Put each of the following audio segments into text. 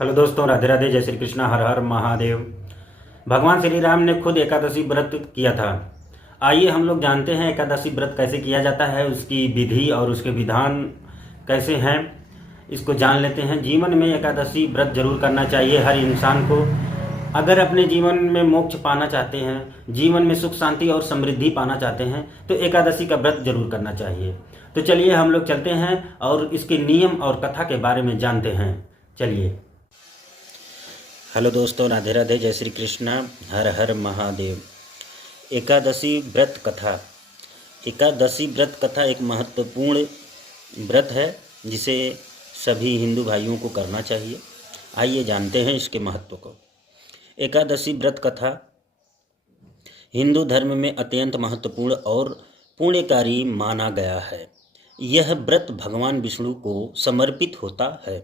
Hello दोस्तों, राधे राधे, जय श्री कृष्णा, हर हर महादेव। भगवान श्री राम ने खुद एकादशी व्रत किया था। आइए हम लोग जानते हैं एकादशी व्रत कैसे किया जाता है, उसकी विधि और उसके विधान कैसे हैं, इसको जान लेते हैं। जीवन में एकादशी व्रत जरूर करना चाहिए हर इंसान को। अगर अपने जीवन में मोक्ष पाना चाहते हैं, जीवन में सुख शांति और समृद्धि पाना चाहते हैं, तो एकादशी का व्रत जरूर करना चाहिए। तो चलिए हम लोग चलते हैं और इसके नियम और कथा के बारे में जानते हैं। चलिए। हेलो दोस्तों, राधे राधे, जय श्री कृष्णा, हर हर महादेव। एकादशी व्रत कथा। एकादशी व्रत कथा एक महत्वपूर्ण व्रत है जिसे सभी हिंदू भाइयों को करना चाहिए। आइए जानते हैं इसके महत्व को। एकादशी व्रत कथा हिंदू धर्म में अत्यंत महत्वपूर्ण और पुण्यकारी माना गया है। यह व्रत भगवान विष्णु को समर्पित होता है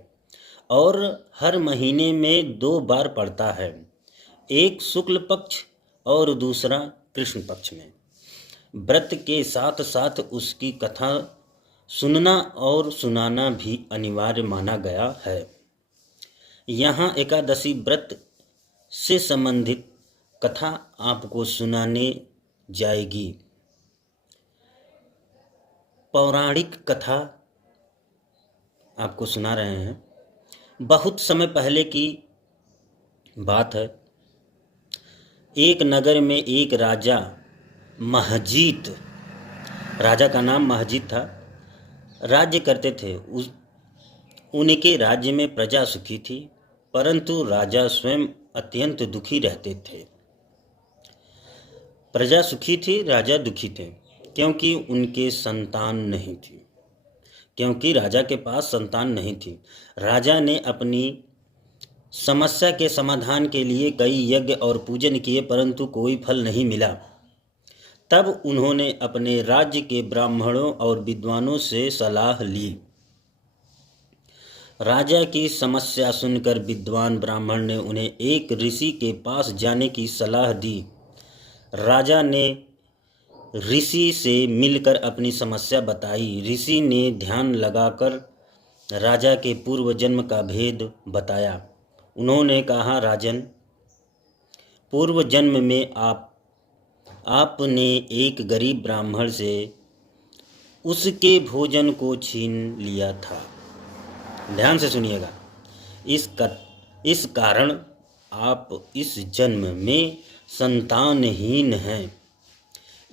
और हर महीने में 2 बार पड़ता है, एक शुक्ल पक्ष और दूसरा कृष्ण पक्ष में। व्रत के साथ साथ उसकी कथा सुनना और सुनाना भी अनिवार्य माना गया है। यहाँ एकादशी व्रत से संबंधित कथा आपको सुनाने जाएगी। पौराणिक कथा आपको सुना रहे हैं। बहुत समय पहले की बात है। एक नगर में एक राजा महजीत, राजा का नाम महजीत था, राज्य करते थे। उनके राज्य में प्रजा सुखी थी, परंतु राजा स्वयं अत्यंत दुखी रहते थे। प्रजा सुखी थी, राजा दुखी थे, क्योंकि उनके संतान नहीं थी। क्योंकि राजा के पास संतान नहीं थी, राजा ने अपनी समस्या के समाधान के लिए कई यज्ञ और पूजन किए, परंतु कोई फल नहीं मिला। तब उन्होंने अपने राज्य के ब्राह्मणों और विद्वानों से सलाह ली। राजा की समस्या सुनकर विद्वान ब्राह्मण ने उन्हें एक ऋषि के पास जाने की सलाह दी। राजा ने ऋषि से मिलकर अपनी समस्या बताई। ऋषि ने ध्यान लगाकर राजा के पूर्व जन्म का भेद बताया। उन्होंने कहा, राजन, पूर्व जन्म में आपने एक गरीब ब्राह्मण से उसके भोजन को छीन लिया था। ध्यान से सुनिएगा। इस कारण आप इस जन्म में संतानहीन हैं।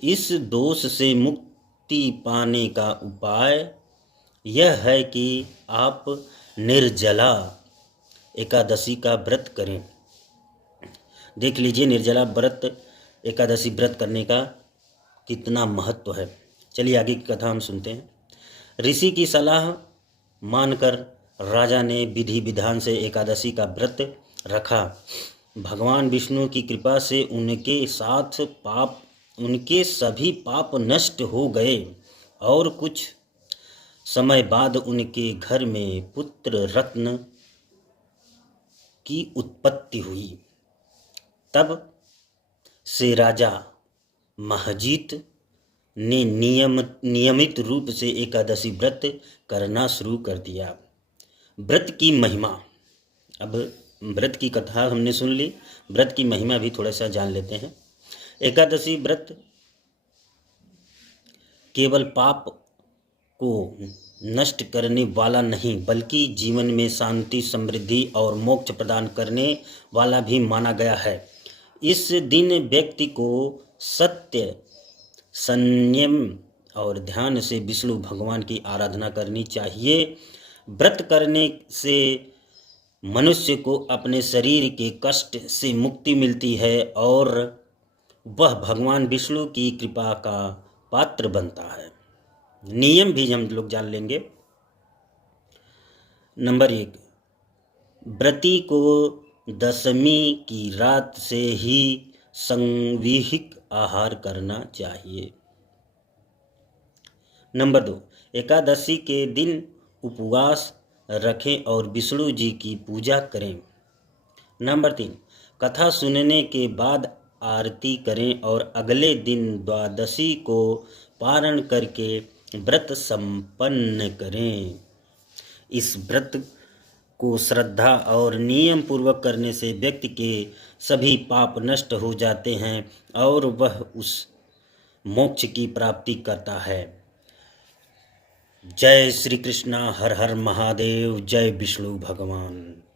इस दोष से मुक्ति पाने का उपाय यह है कि आप निर्जला एकादशी का व्रत करें। देख लीजिए निर्जला व्रत, एकादशी व्रत करने का कितना महत्व है। चलिए आगे की कथा हम सुनते हैं। ऋषि की सलाह मानकर राजा ने विधि विधान से एकादशी का व्रत रखा। भगवान विष्णु की कृपा से उनके सभी पाप नष्ट हो गए और कुछ समय बाद उनके घर में पुत्र रत्न की उत्पत्ति हुई। तब से राजा महजीत ने नियमित रूप से एकादशी व्रत करना शुरू कर दिया। व्रत की महिमा। अब व्रत की कथा हमने सुन ली, व्रत की महिमा भी थोड़ा सा जान लेते हैं। एकादशी व्रत केवल पाप को नष्ट करने वाला नहीं, बल्कि जीवन में शांति, समृद्धि और मोक्ष प्रदान करने वाला भी माना गया है। इस दिन व्यक्ति को सत्य, संयम और ध्यान से विष्णु भगवान की आराधना करनी चाहिए। व्रत करने से मनुष्य को अपने शरीर के कष्ट से मुक्ति मिलती है और वह भगवान विष्णु की कृपा का पात्र बनता है। नियम भी हम लोग जान लेंगे। नंबर 1, व्रती को दशमी की रात से ही संविहिक आहार करना चाहिए। नंबर 2, एकादशी के दिन उपवास रखें और विष्णु जी की पूजा करें। नंबर 3, कथा सुनने के बाद आरती करें और अगले दिन द्वादशी को पारण करके व्रत संपन्न करें। इस व्रत को श्रद्धा और नियम पूर्वक करने से व्यक्ति के सभी पाप नष्ट हो जाते हैं और वह उस मोक्ष की प्राप्ति करता है। जय श्री कृष्णा। हर हर महादेव। जय विष्णु भगवान।